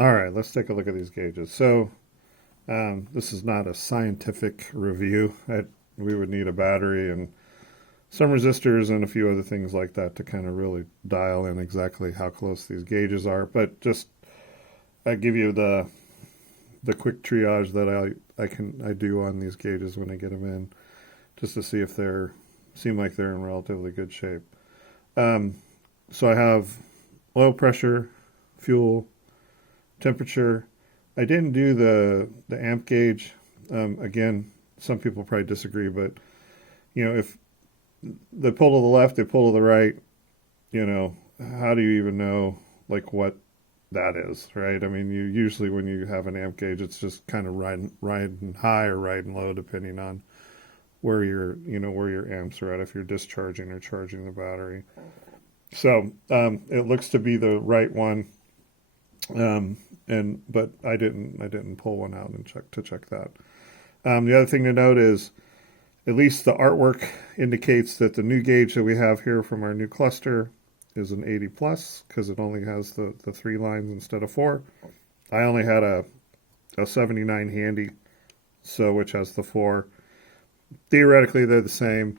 All right, let's take a look at these gauges. So this is not a scientific review. We would need a battery and some resistors and a few other things like that to kind of really dial in exactly how close these gauges are. But just I give you the quick triage that I do on these gauges when I get them in, just to see if they're seem like they're in relatively good shape. Um, so I have oil pressure, fuel, temperature. I didn't do the amp gauge. Again, some people probably disagree, but if they pull to the left, they pull to the right, how do you even know like what that is, right? I mean, you usually when you have an amp gauge, it's just kind of riding high or riding low depending on where your amps are at, if you're discharging or charging the battery. So it looks to be the right one. But I didn't pull one out and check that. The other thing to note is at least the artwork indicates that the new gauge that we have here from our new cluster is an 80 plus because it only has the 3 lines instead of 4. I only had a 79 handy, so which has the 4. Theoretically, they're the same.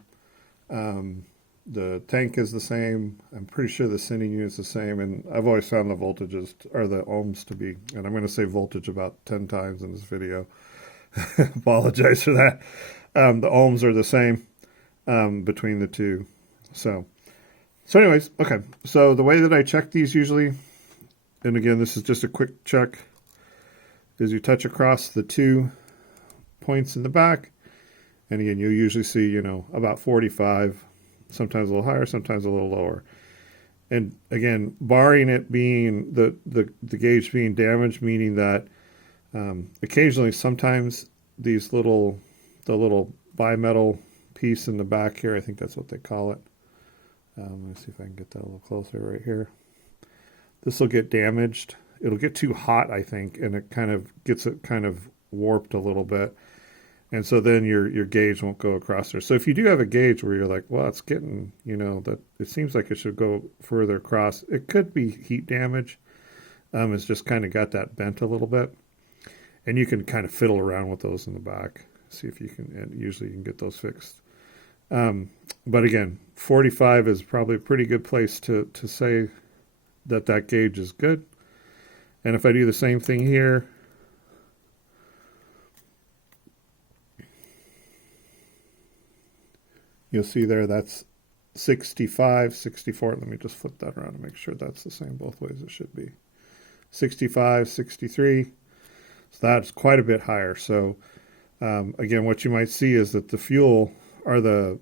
The tank is the same. I'm pretty sure the sending unit is the same, and I've always found the voltages or the ohms to be, and I'm going to say voltage about 10 times in this video. Apologize for that. The ohms are the same between the two. So anyways, okay. So the way that I check these usually, and again, this is just a quick check, is you touch across the 2 points in the back, and again, you'll usually see, about 45. Sometimes a little higher, sometimes a little lower. And again, barring it being the gauge being damaged, meaning that occasionally, sometimes the little bimetal piece in the back here, I think that's what they call it. Let me see if I can get that a little closer right here. This will get damaged. It'll get too hot, I think, and it kind of gets it kind of warped a little bit. And so then your gauge won't go across there. So if you do have a gauge where you're like, well, it's getting, that it seems like it should go further across, it could be heat damage. It's just kind of got that bent a little bit. And you can kind of fiddle around with those in the back. See if you can, and usually you can get those fixed. But again, 45 is probably a pretty good place to say that gauge is good. And if I do the same thing here, you'll see there that's 65, 64. Let me just flip that around to make sure that's the same both ways. It should be 65, 63. So that's quite a bit higher. So again, what you might see is that the fuel, or the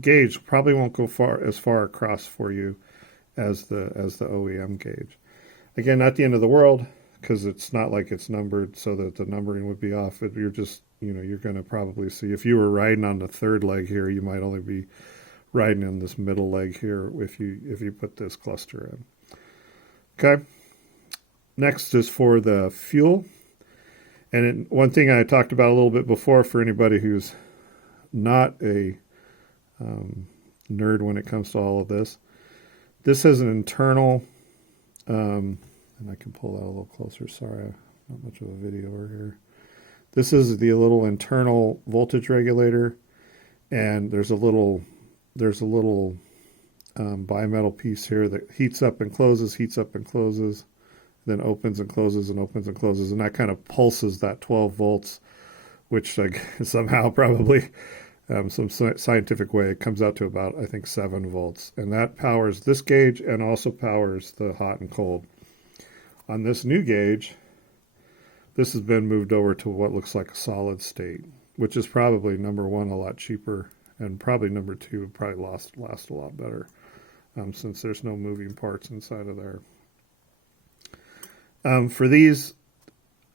gauge probably won't go as far across for you as the OEM gauge. Again, not the end of the world, because it's not like it's numbered so that the numbering would be off. You're just, you're going to probably see, if you were riding on the 3rd leg here, you might only be riding on this middle leg here if you put this cluster in. Okay. Next is for the fuel. And one thing I talked about a little bit before, for anybody who's not a nerd when it comes to all of this, this has an internal, and I can pull that a little closer. Sorry, not much of a video over here. This is the little internal voltage regulator, and there's a little bimetal piece here that heats up and closes, then opens and closes and opens and closes, and that kind of pulses that 12 volts, which somehow probably some scientific way it comes out to about, I think, 7 volts, and that powers this gauge and also powers the hot and cold. On this new gauge, this has been moved over to what looks like a solid state, which is probably, number one, a lot cheaper, and probably number two, would probably last a lot better, since there's no moving parts inside of there. For these,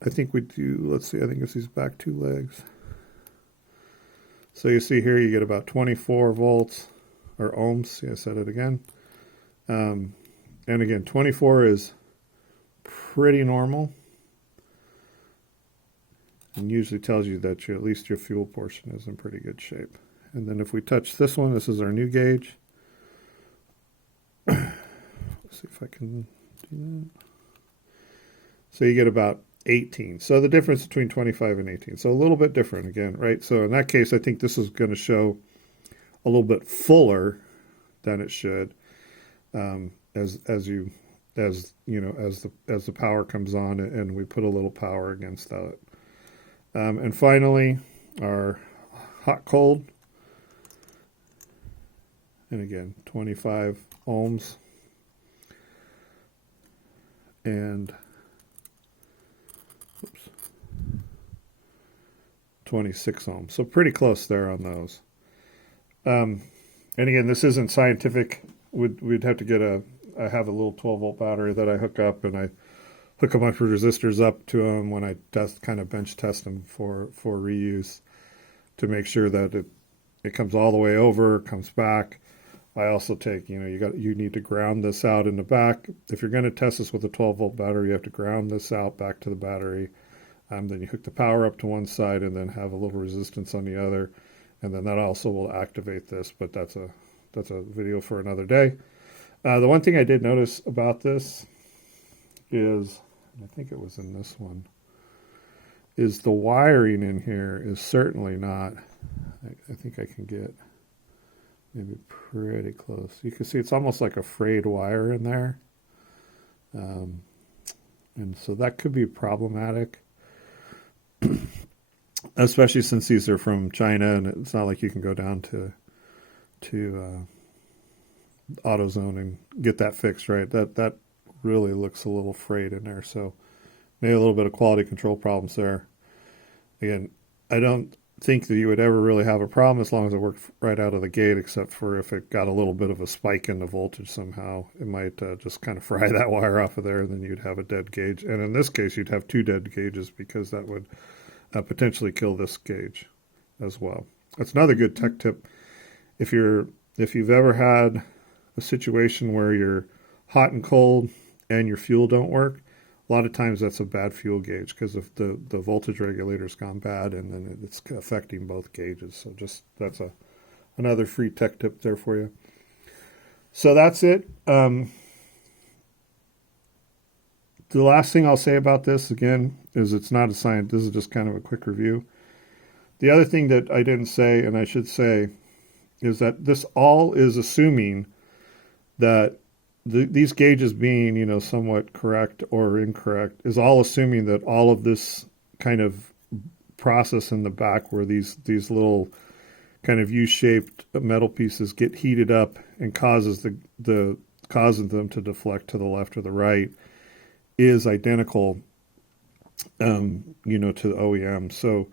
I think we do, let's see, I think it's these back 2 legs. So you see here you get about 24 volts, or ohms, see I said it again. And again, 24 is pretty normal, and usually tells you that at least your fuel portion is in pretty good shape. And then if we touch this one, this is our new gauge. Let's see if I can So you get about 18. So the difference between 25 and 18. So a little bit different again, right? So in that case, I think this is going to show a little bit fuller than it should, as the power comes on and we put a little power against that. And finally, our hot cold, and again 25 ohms and 26 ohms. So pretty close there on those. And again, this isn't scientific. We'd have to get I have a little 12 volt battery that I hook up, and I hook a bunch of resistors up to them when I kind of bench test them for reuse to make sure that it comes all the way over, comes back. I also take, you need to ground this out in the back. If you're going to test this with a 12 volt battery, you have to ground this out back to the battery. Then you hook the power up to one side and then have a little resistance on the other. And then that also will activate this, but that's a video for another day. The one thing I did notice about this is, I think it was in this one, is the wiring in here is certainly not, I think I can get maybe pretty close. You can see it's almost like a frayed wire in there. And so that could be problematic, especially since these are from China and it's not like you can go down to AutoZone and get that fixed, right? That really looks a little frayed in there. So maybe a little bit of quality control problems there. Again, I don't think that you would ever really have a problem as long as it worked right out of the gate, except for if it got a little bit of a spike in the voltage somehow. It might just kind of fry that wire off of there, and then you'd have a dead gauge. And in this case, you'd have two dead gauges because that would potentially kill this gauge as well. That's another good tech tip. If you've ever had a situation where you're hot and cold and your fuel don't work, a lot of times that's a bad fuel gauge because if the voltage regulator's gone bad and then it's affecting both gauges. So that's another free tech tip there for you. So that's it. The last thing I'll say about this, again, is it's not a science. This is just kind of a quick review. The other thing that I didn't say, and I should say, is that this all is assuming that these gauges being, somewhat correct or incorrect is all assuming that all of this kind of process in the back where these little kind of U-shaped metal pieces get heated up and causes causing them to deflect to the left or the right is identical, to the OEM. So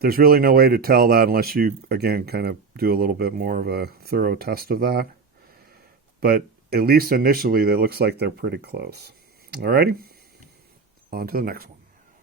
there's really no way to tell that unless you, again, kind of do a little bit more of a thorough test of that. But at least initially, it looks like they're pretty close. Alrighty, on to the next one.